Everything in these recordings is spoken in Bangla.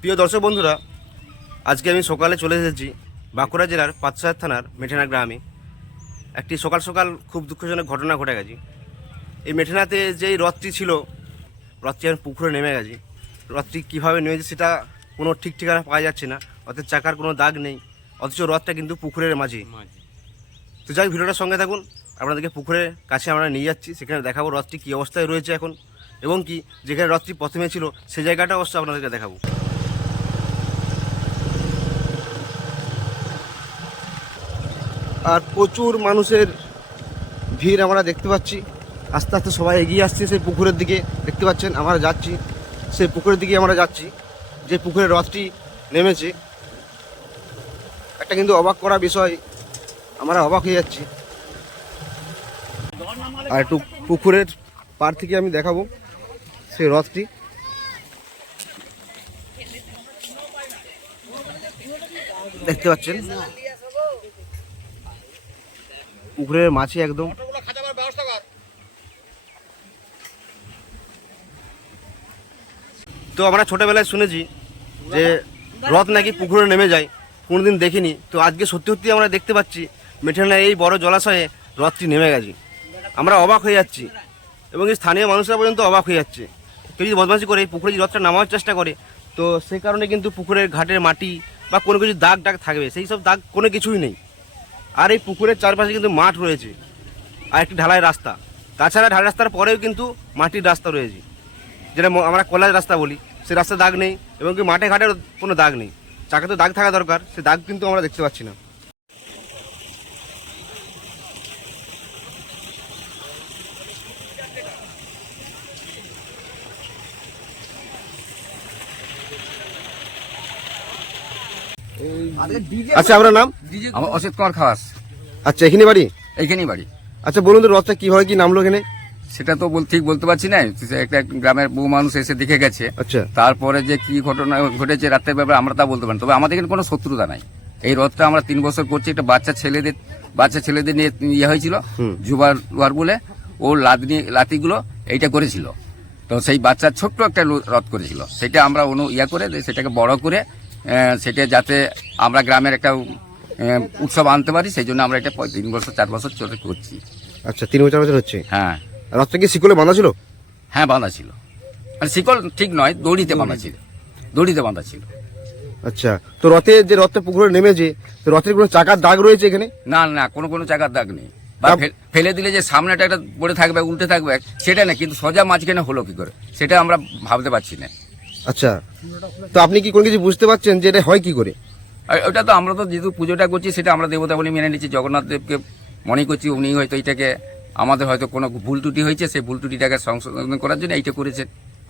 প্রিয় দর্শক বন্ধুরা আজকে আমি সকালে চলে এসেছি বাঁকুড়া জেলার পাঁচশাহের থানার মেঠেনা গ্রামে। একটি সকাল সকাল খুব দুঃখজনক ঘটনা ঘটে গেছে। এই মেঠেনাতে যেই রথটি ছিল, রথটি এখন পুকুরে নেমে গেছে। রথটি কীভাবে নেমেছে সেটা কোনো ঠিক ঠিকানা পাওয়া যাচ্ছে না। অর্থাৎ চাকার কোনো দাগ নেই, অথচ রথটা কিন্তু পুকুরের মাঝে। তো যাই ভিডিওটার সঙ্গে থাকুন। আপনাদেরকে পুকুরের কাছে আমরা নিয়ে যাচ্ছি, সেখানে দেখাবো রথটি কী অবস্থায় রয়েছে এখন এবং কি যেখানে রথটি প্রথমে ছিল সেই জায়গাটা অবশ্য আপনাদেরকে দেখাবো। আর প্রচুর মানুষের ভিড় আমরা দেখতে পাচ্ছি। আস্তে আস্তে সবাই এগিয়ে আসছে সেই পুকুরের দিকে। দেখতে পাচ্ছেন, আমরা যাচ্ছি। সেই পুকুরের দিকে আমরা যাচ্ছি। যে পুকুরের রথটি নেমেছে। একটা কিন্তু অবাক করা বিষয়, আমরা অবাক হয়ে যাচ্ছি। আর একটু পুকুরের পার থেকে আমি দেখাবো সেই রথটি। দেখতে পাচ্ছেন? পুকুরের মাছে একদম তো আমরা ছোটবেলায় শুনেছি যে রথ নাকি পুকুরে নেমে যায়, কোনোদিন দেখিনি। তো আজকে সত্যি সত্যি আমরা দেখতে পাচ্ছি মেঠানা এই বড় জলাশয়ে রথটি নেমে গেছে। আমরা অবাক হয়ে যাচ্ছি এবং এই স্থানীয় মানুষরা পর্যন্ত অবাক হয়ে যাচ্ছে। কেউ যদি বদমাশি করে, এই পুকুরে যদি রথটা নামার চেষ্টা করে, তো সেই কারণে কিন্তু পুকুরের ঘাটের মাটি বা কোনো কিছু দাগ দাগ থাকবে। সেই সব দাগ কোনো কিছুই নেই। আর এই পুকুরের চারপাশে কিন্তু মাঠ রয়েছে আর একটি ঢালাই রাস্তা। তাছাড়া ঢালাই রাস্তার পরেও কিন্তু মাটির রাস্তা রয়েছে। যেটা আমরা কলার রাস্তা বলি। সে রাস্তা দাগ নেই এবং কি মাঠে ঘাটের কোনো দাগ নেই। চাকা তো দাগ থাকা দরকার সে দাগ কিন্তু আমরা দেখতে পাচ্ছি না। আচ্ছা আপনার নাম? আমার অসিত কুমার খাওয়াস। আচ্ছা এখানে বাড়ি? এইখানেই বাড়ি। আচ্ছা বলুন তো রথটা কীভাবে কি নামলো এখানে? সেটা তো ঠিক বলতে পারছি না। একটা গ্রামের বহু মানুষ এসে দেখে গেছে। আচ্ছা। তারপরে যে কি ঘটনা ঘটেছে রাতের ব্যাপারে আমরা তা বলতে পারি। তবে আমাদের কিন্তু কোনো শত্রুতা নাই। এই রথটা আমরা তিন বছর করছি একটা বাচ্চা ছেলেদের বাচ্চা ছেলেদের নিয়ে ইয়ে হয়েছিল জুবার লোয়ার বলে। ও লাদনি লাতিগুলো এইটা করেছিল। তো সেই বাচ্চার ছোট্ট একটা রথ করেছিল। সেটা আমরা অনু ইয়া করে সেটাকে বড় করে সেটা যাতে আমরা গ্রামের একটা উৎসব আনতে পারি। সেই জন্য আমরা এটা তিন বছর চার বছর চলে করছি। আচ্ছা তিন বছর বছর হচ্ছে? হ্যাঁ। রথটা কি শিকলে বাঁধা ছিল? হ্যাঁ বাঁধা ছিল। মানে শিকল ঠিক নয় দড়িতে বাঁধা ছিল। দড়িতে বাঁধা ছিল। আচ্ছা তো রথে যে রথটা পুকুরে নেমেছে তো রথের কোনো চাকার দাগ রয়েছে এখানে? না না কোনো কোনো চাকার দাগ নেই। বা ফেলে দিলে যে সামনেটা একটা পড়ে থাকবে উল্টে থাকবে সেটা না কিন্তু সোজা মাঝখানে হলো কি করে? সেটা আমরা ভাবতে পারছি না। আচ্ছা তো আপনি কি কোনো কিছু বুঝতে পারছেন যে এটা হয় কি করে? আর ওটা তো আমরা তো যেহেতু পুজোটা করছি সেটা আমরা দেবতা বলে মেনে নিচ্ছি। জগন্নাথ দেবকে মনে করছি উনি হয়তো এটাকে আমাদের হয়তো কোনো ভুল ত্রুটি হয়েছে সেই ভুল ত্রুটিটাকে সংশোধন করার জন্য এইটা করেছে।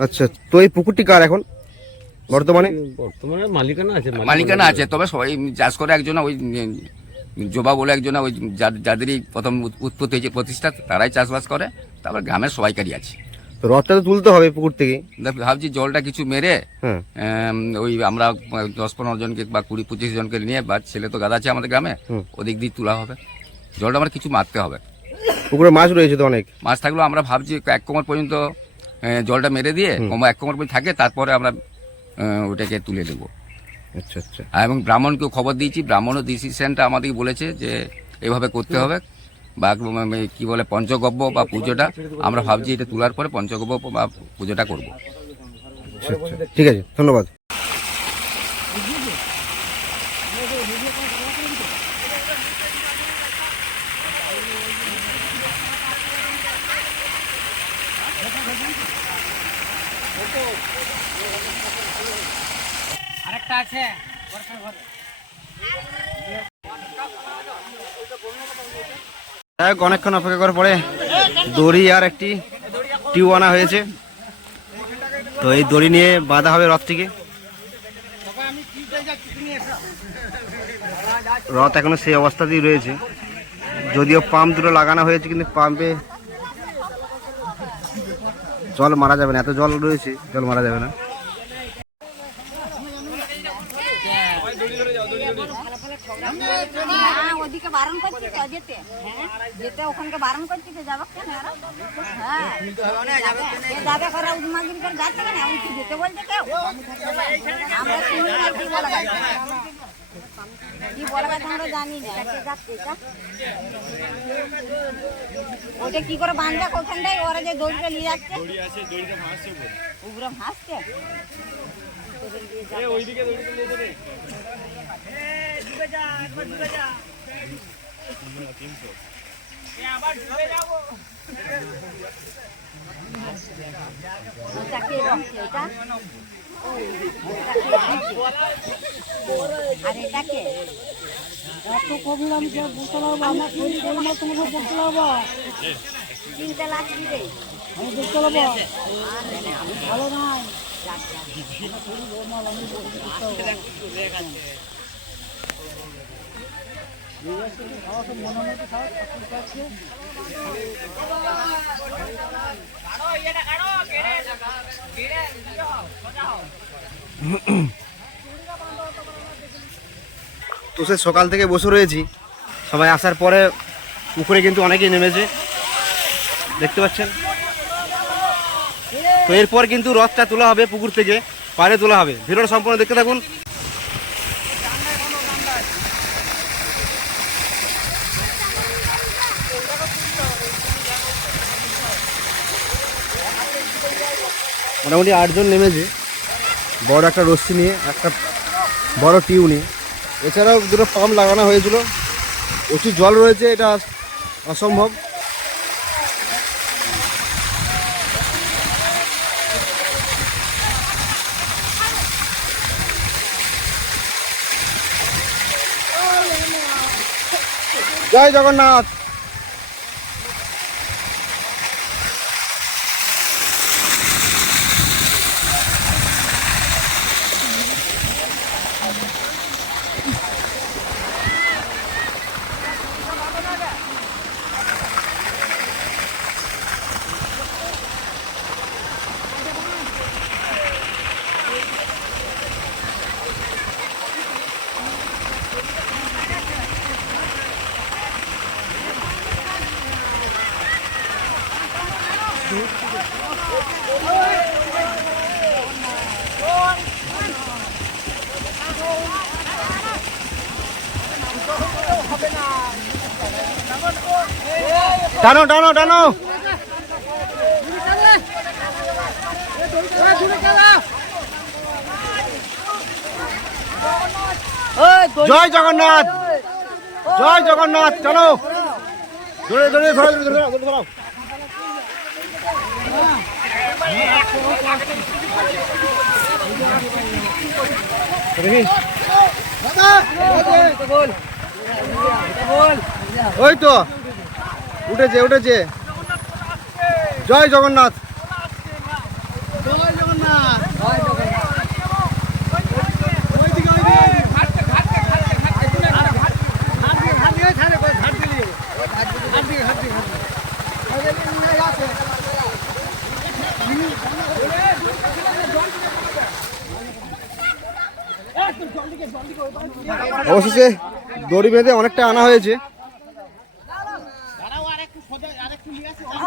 আচ্ছা তো এই পুকুরটি কার এখন? বর্তমানে বর্তমানে মালিকানা আছে মালিকানা আছে। তবে সবাই চাষ করে একজন ওই জোবা বলে একজন ওই যাদেরই প্রথম উৎপত্তি হয়েছে প্রতিষ্ঠা তারাই চাষবাস করে তারপর গ্রামের সবাইকারই আছে। তো রথটা তো তুলতে হবে পুকুর থেকে। দেখ, ভাবছি জলটা কিছু মেরে হ্যাঁ। ওই আমরা দশ পনেরো জনকে বা কুড়ি পঁচিশ জনকে নিয়ে বা ছেলে তো গাদা আছে আমাদের গ্রামে ওদিক দিয়ে তোলা হবে। জলটা আমার কিছু মারতে হবে। পুকুরে মাছ রয়েছে তো অনেক? মাছ থাকলেও আমরা ভাবছি এক কোমর পর্যন্ত জলটা মেরে দিয়ে কোমর এক কোমর পর্যন্ত থাকে তারপরে আমরা ওটাকে তুলে দেবো আচ্ছা আচ্ছা। এবং ব্রাহ্মণকেও খবর দিয়েছি ব্রাহ্মণও ডিসিশনটা আমাদেরকে বলেছে যে এভাবে করতে হবে। বা উম, কি বলে পঞ্চগব্য বা পুজোটা আমরা ভাবছি এটা তোলার পরে পঞ্চগব্য বা পুজোটা করব। আচ্ছা আচ্ছা। ঠিক আছে ধন্যবাদ। হোক, অনেকক্ষণ অপেক্ষা করার পরে দড়ি আর একটি টিউ আনা হয়েছে। তো এই দড়ি নিয়ে বাঁধা হবে রথটিকে। রথ এখনও সেই অবস্থাতেই রয়েছে। যদিও পাম্প দুটো লাগানো হয়েছে কিন্তু পাম্পে জল মারা যাবে না। এত জল রয়েছে জল মারা যাবে না। হ্যাঁ ওদিকে বারণ করছি তো, যেতে। হ্যাঁ যেতে ওখানকে বারণ করছি তো যাব কেন হ্যাঁ যাবে। করে উদমাগিরি করে যাচ্ছে কেন? এমন কি যেতে বলছে কেউ? আমরা শুনি না, কি বলা আমরা জানি না? ওটা কি করে বাঁধবে ওখানটায় ওরা যে দড়িটা নিয়ে যাচ্ছে। আর এটা কে? এত আমি যে বলতে পারব আমরা কোন বলব তোমাকে বলতে পারব তিনটে লাখ দিবে আমি বলতে পারব ভালো নাই তো সে সকাল থেকে বসে রয়েছি। সবাই আসার পরে পুকুরে কিন্তু অনেকেই নেমেছে। দেখতে পাচ্ছেন? তো এরপর কিন্তু রথটা তোলা হবে পুকুর থেকে, পাড়ে তোলা হবে। ভিডিওটা সম্পূর্ণ দেখতে থাকুন। মোটামুটি আটজন নেমেছে। বড় একটা রশ্মি নিয়ে, একটা বড় টিউ নিয়ে। এছাড়াও দুটো পাম্প লাগানো হয়েছিল। প্রচুর জল রয়েছে, এটা অসম্ভব। জয় জগন্নাথ! টানো টানো টানো। জয় জগন্নাথ। জয় জগন্নাথ চলো ধরে ধরে ধরে ধরে ধরে ওই তো। উঠেছে উঠেছে। জয় জগন্নাথ। অবশেষে দড়ি বেঁধে অনেকটা আনা হয়েছে।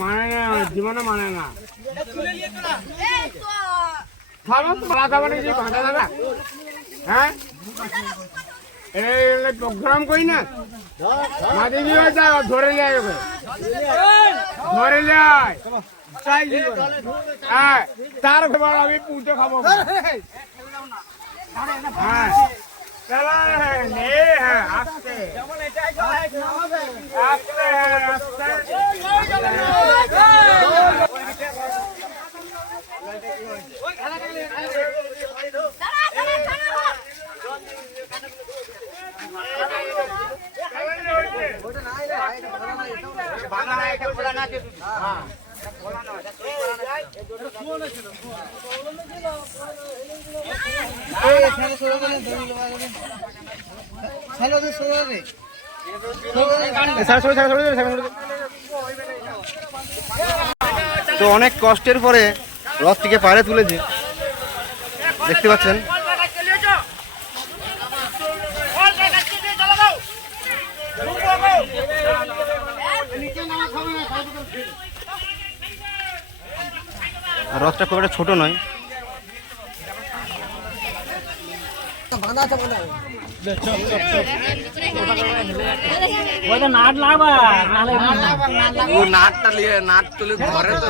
মানে না জীবনে মানে না ভালো তো বলা যাবে না যে ভাঙা যাবে হ্যাঁ এই প্রোগ্রাম কই না মাঝে দিয়ে যায় ধরে যায় ওকে ধরে যায় তাই হ্যাঁ তার খবর আমি পুজো খাব হ্যাঁ চলো নে হ্যাঁ আসতে আসতে আসতে তো অনেক কষ্টের পরে রথটিকে পাড়ে তুলেছে। দেখতে পাচ্ছেন আর রথটা খুব একটা ছোট নয়। নাট তুলে ঘরে তো।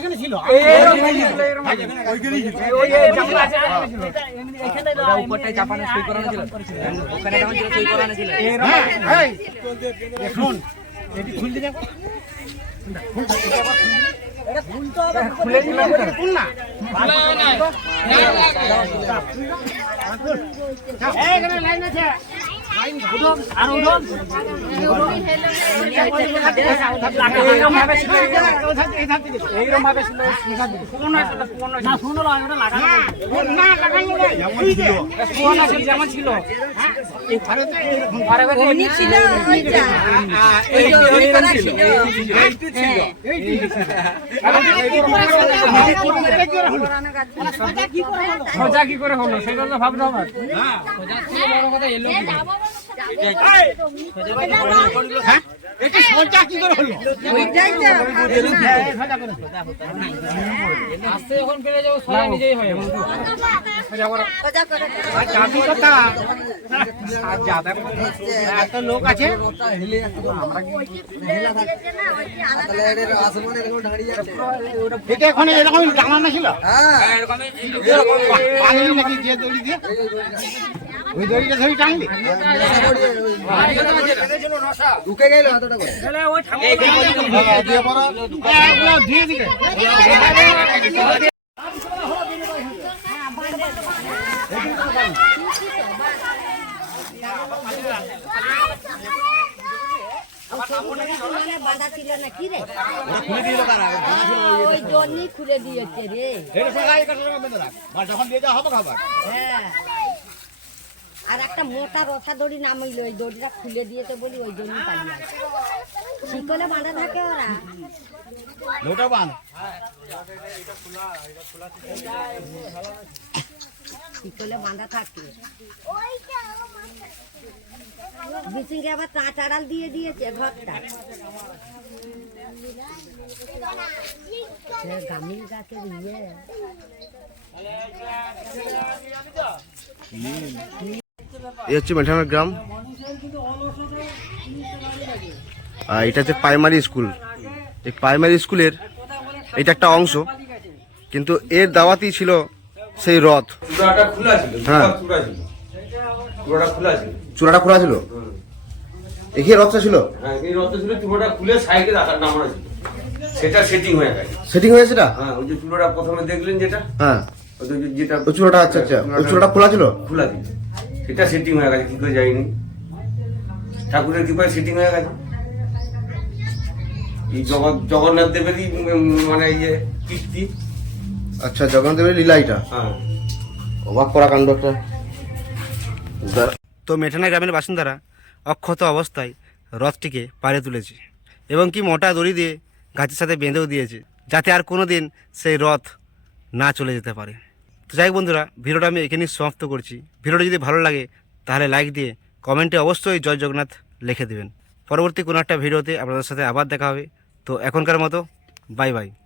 অমনি ছিল ওইটা ওই যে ওই করা ছিল না। হ্যাঁ সোজা কি করে হলো? সেটা তো ভাবতে হবে সোজা করে এত লোক আছে এটা এখন এরকম টানানো ছিল। পানি নাকি যে দড়ি দিয়ে? ওই দড়িটা ধরে টানলি খুলে দিয়েছে রে যখন দিয়ে যাওয়া হবে খাবার হ্যাঁ আর একটা মোটা রথা দড়ি নামাইল ওই দড়িটা খুলে দিয়েছে বলি ওই জন্য পালিয়ে আসে। শিকলে বাঁধা থাকে ওরা। লোটা বান শিকলে বাঁধা থাকে। বিচিংকে আবার তাঁত আড়াল দিয়ে দিয়েছে ঘরটা। গামিল গাছের ইয়ে। এই হচ্ছে মেঠানার গ্রাম। আর এটা হচ্ছে প্রাইমারি স্কুল এই প্রাইমারি স্কুলের এটা একটা অংশ কিন্তু এর দাওয়াতই ছিল সেই রথ। হ্যাঁ। চূড়াটা খোলা ছিল। চূড়াটা এখানে রথটা ছিল? হ্যাঁ এই রথটা ছিল চূড়াটা খুলে সাইকেল রাখার নামানো ছিল। সেটা সেটিং হয়ে গেছে। সেটিং হয়েছে হ্যাঁ ওই যে চূড়াটা প্রথমে দেখলেন যেটা? হ্যাঁ। ওই যেটা চূড়াটা আচ্ছা আচ্ছা। ওই চূড়াটা খোলা ছিল? খোলা ছিল। সেটা সেটিং হয়ে গেছে কি করে যায়নি ঠাকুরের কৃপায় সেটিং হয়ে গেছে। এই জগৎ জগন্নাথ দেবেরই মানে ইয়ে কীর্তি। আচ্ছা জগন্নাথদেবের লীলা এটা হ্যাঁ। অবাক করা কাণ্ড একটা। তো মেঠানা গ্রামের বাসিন্দারা অক্ষত অবস্থায় রথটিকে পাড়ে তুলেছে এবং কি মোটা দড়ি দিয়ে গাছের সাথে বেঁধেও দিয়েছে যাতে আর কোনো দিন সেই রথ না চলে যেতে পারে। তো যাই বন্ধুরা, ভিডিওটা আমি এখানেই সমাপ্ত করছি। ভিডিওটা যদি ভালো লাগে, তাহলে লাইক দিয়ে কমেন্টে অবশ্যই জয় জগন্নাথ লিখে দেবেন। পরবর্তী কোনো একটা ভিডিওতে আপনাদের সাথে আবার দেখা হবে। তো এখনকার মতো বাই বাই